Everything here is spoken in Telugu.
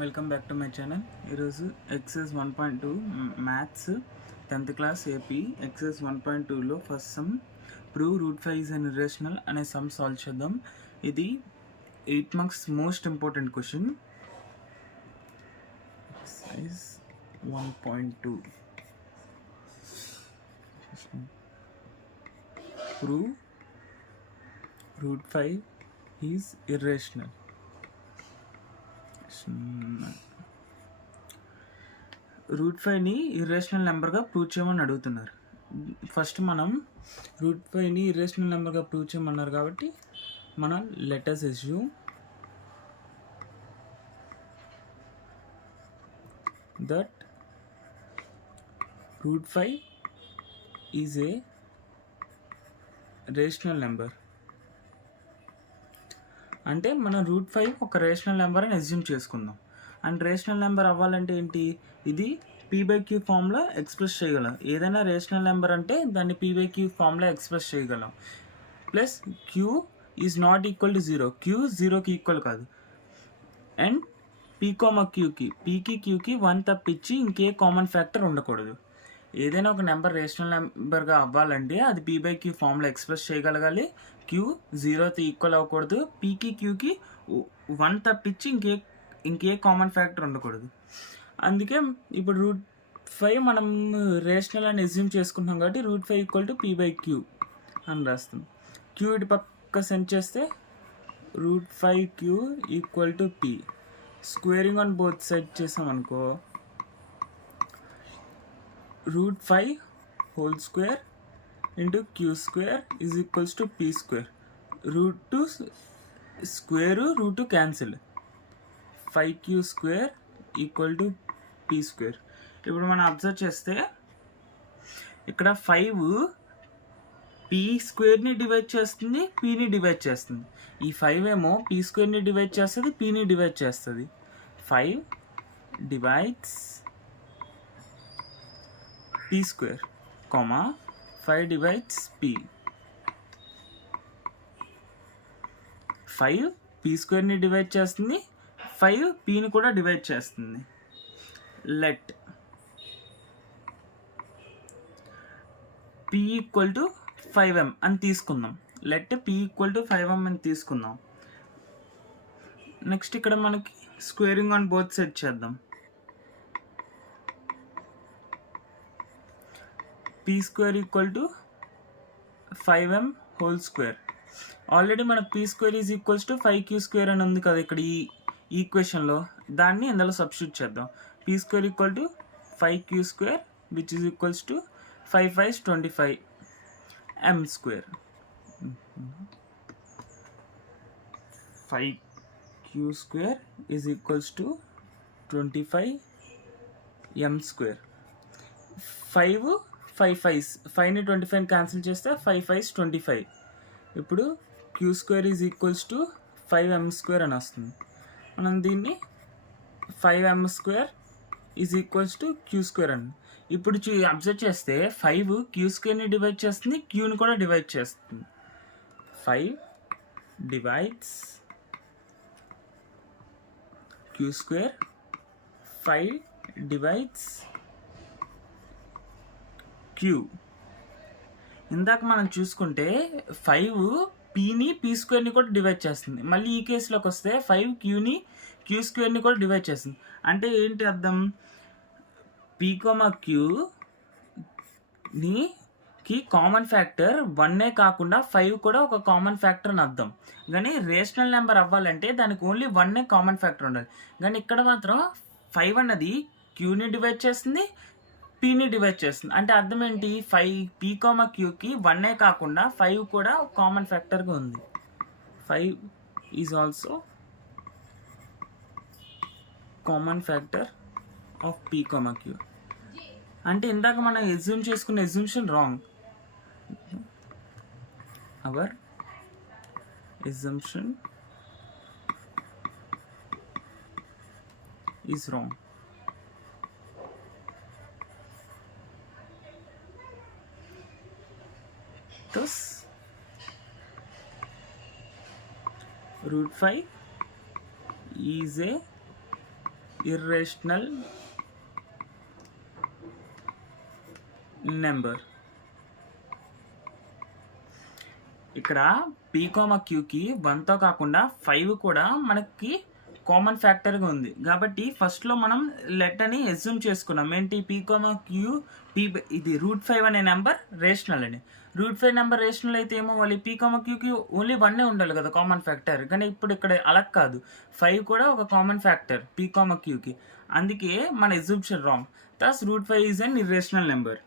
Welcome back to my channel. ఈరోజు exercise 1.2 maths 10th class AP exercise 1.2లో first sum prove root 5 is an irrational అనే సమ్ సాల్వ్ చేద్దాం. ఇది 8 marks most important question. Exercise 1.2 prove root 5 is irrational. Root 5ని ఇర్రేషనల్ నెంబర్గా ప్రూవ్ చేయమని అడుగుతున్నారు. ఫస్ట్ మనం రూట్ 5ని ఇర్రేషనల్ నెంబర్గా ప్రూవ్ చేయమన్నారు కాబట్టి మనం letters assume that root 5 is a rational number. అంటే మనం రూట్ 5 ఒక రేషనల్ నెంబర్ అని అజ్యూమ్ చేసుకుందాం. అండ్ రేషనల్ నెంబర్ అవ్వాలంటే ఏంటి, ఇది p/q ఫామ్లో ఎక్స్ప్రెస్ చేయగలం. ఏదైనా రేషనల్ నెంబర్ అంటే దాన్ని p/q ఫామ్లో ఎక్స్ప్రెస్ చేయగలం. Plus q is not equal to 0. q 0కి ఈక్వల్ కాదు. అండ్ p,qకి pకి qకి 1 తప్పించి ఇంకే కామన్ ఫ్యాక్టర్ ఉండకూడదు. ఏదైనా ఒక నెంబర్ రేషనల్ నెంబర్గా అవ్వాలంటే అది p/q ఫామ్లో ఎక్స్ప్రెస్ చేయగలగాలి. q 0తో ఈక్వల్ అవ్వకూడదు. pకి qకి 1 తప్పించి ఇంకే కామన్ ఫ్యాక్టర్ ఉండకూడదు. అందుకే ఇప్పుడు రూట్ 5 మనం రేషనల్ అని అజ్యూమ్ చేసుకుంటున్నాం కాబట్టి రూట్ 5 ఈక్వల్ టు p/q అని రాస్తాం. q ఇటు పక్క సెండ్ చేస్తే root 5q equal to p. Squaring on both side చేసాం అనుకో, root 5 whole square into q square is equals to p square. root 2 square root 2 cancel. 5q square equal to p square. ఇప్పుడు మనం అబ్జర్వ్ చేస్తే ఇక్కడ 5 p స్క్వేర్ని డివైడ్ చేస్తుంది, pని డివైడ్ చేస్తుంది. ఈ 5 ఏమో p స్క్వేర్ని డివైడ్ చేస్తుంది, pని డివైడ్ చేస్తుంది. 5 divides p square, 5 divides p. 5 p స్క్వేర్ని డివైడ్ చేస్తుంది, 5 pని కూడా డివైడ్ చేస్తుంది. Let p equal to 5m అని తీసుకుందాం. Let p equal to 5m అని తీసుకుందాం. నెక్స్ట్ ఇక్కడ మనకి స్క్వేరింగ్ ఆన్ బోత్ సైడ్ చేద్దాం. p square equal to 5m whole square. Already మనకు p square is equals to 5q square అని ఉంది కదా ఇక్కడ ఈ ఈక్వేషన్లో. దాన్ని ఇందులో సబ్స్టిట్యూట్ చేద్దాం. p square equal to 5q square which is equals to 5 5 25 m square. 5q square is equals to 25 m square. 5 5ని 25 క్యాన్సిల్ చేస్తే 5 5 25. ఇప్పుడు q square is equals to 5m square అని వస్తుంది. మనం దీన్ని 5m square is equals to q square అని. ఇప్పుడు అబ్జర్వ్ చేస్తే 5 q స్క్వేర్ని డివైడ్ చేస్తుంది, qని కూడా డివైడ్ చేస్తుంది. 5 divides q square, 5 divides q. ఇందాక మనం చూసుకుంటే 5 pని p స్క్వేర్ని కూడా డివైడ్ చేస్తుంది. మళ్ళీ ఈ కేసులోకి వస్తే 5 qని q స్క్వేర్ని కూడా డివైడ్ చేస్తుంది. అంటే ఏంటి అర్థం, p, qకి కామన్ ఫ్యాక్టర్ 1 కాకుండా 5 కూడా ఒక కామన్ ఫ్యాక్టర్ అని అర్థం. కానీ రేషనల్ నెంబర్ అవ్వాలంటే దానికి ఓన్లీ 1 కామన్ ఫ్యాక్టర్ ఉండాలి. కానీ ఇక్కడ మాత్రం 5 అన్నది qని డివైడ్ చేస్తుంది, pని డివైడ్ చేస్తుంది. అంటే అర్థం ఏంటి, 5 p, qకి 1 కాకుండా 5 కూడా కామన్ ఫ్యాక్టర్గా ఉంది. 5 is also common factor of p, q. అంటే ఇందాక మనం ఎజ్యూమ్ చేసుకున్న ఎజ్యూమ్షన్ wrong. Our assumption is wrong. Thus, root 5 is a irrational number. ఇక్కడ p, qకి 1తో కాకుండా 5 కూడా మనకి కామన్ ఫ్యాక్టర్గా ఉంది. కాబట్టి ఫస్ట్లో మనం లెటర్ని అజ్యూమ్ చేసుకున్నాం ఏంటి, p, q ఇది √5 అనే నెంబర్ రేషనల్ అని. √5 నెంబర్ రేషనల్ అయితే ఏమో వాళ్ళు p, qకి ఓన్లీ 1 ఉండాలి కదా కామన్ ఫ్యాక్టర్. కానీ ఇప్పుడు ఇక్కడ అలా కాదు, 5 కూడా ఒక కామన్ ఫ్యాక్టర్ p, qకి. అందుకే మన అజ్యూమ్షన్ wrong. thus √5 is an irrational number.